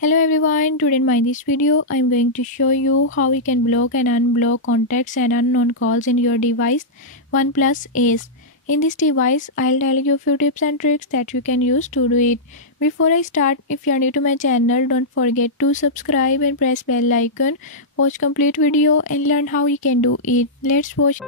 Hello everyone, today in this video I'm going to show you how you can block and unblock contacts and unknown calls in your device Oneplus Ace. In this device, I'll tell you a few tips and tricks that you can use to do it. Before I start, if you are new to my channel, don't forget to subscribe and press bell icon. Watch complete video and learn how you can do it. Let's watch.